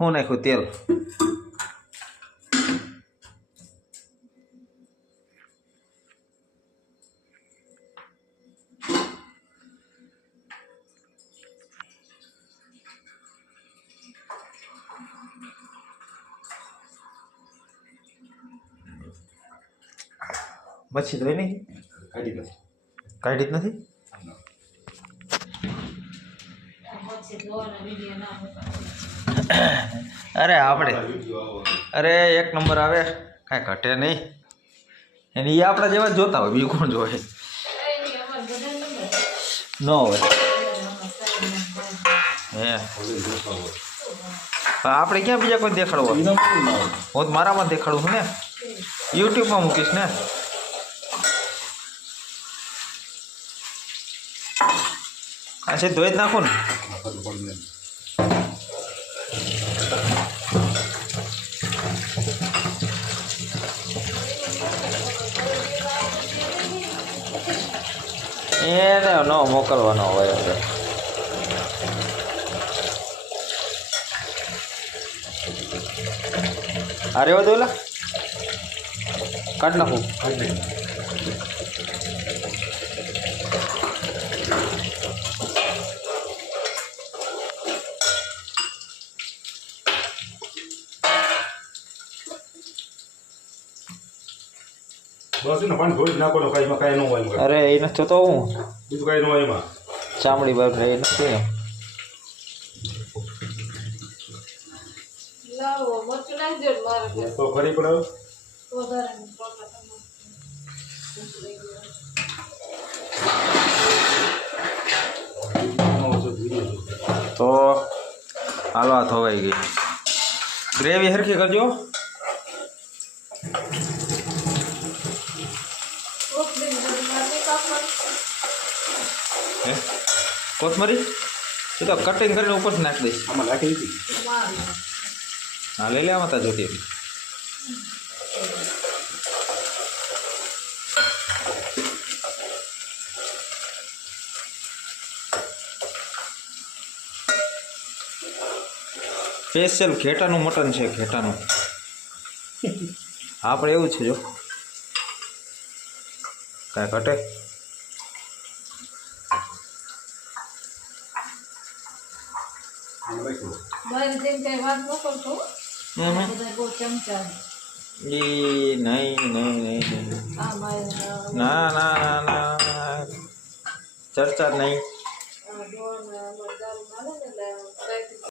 હું નાખ્યું તેલ મચ્છી ધોઈ નહીં કાઢી જ નથી અરે આપણે અરે એક નંબર આવે કાંઈ ઘટે નહીં એની એ આપણા જેવા જ જોતા હોય બીજું કોણ જોવે ન હોય હે આપણે ક્યાં બીજા કોઈ દેખાડવા હું તો મારામાં દેખાડું છું ને યુટ્યુબમાં મૂકીશ ને આ છે ધોઈ જ નાખું ને એને ન મોકલવાનો હોય આપણે આ રેવા દો લા કાઢ નાખું બસ ને પાણી થોડી નાખો કાંઈ એમાં કાંઈ ન હોય અરે એ નથી જોતો હું બીજું કાંઈ ન હોય એમાં ચામડી બાર એ નથી તો ફરી પડે તો હાલો આ ધોવાઈ ગઈ ગ્રેવી હરખી કરજો કોથમરી એ તો કટિંગ કરીને ઉપર નાખી દઈશ આમાં નાખી દીધી હા લઈ લે આમાં તા જોતી સ્પેશિયલ ઘેટાનું મટન છે ઘેટાનું આપણે એવું છે જો કાંઈ ઘટે નહીં ના ના ના ના ચર્ચા નહીં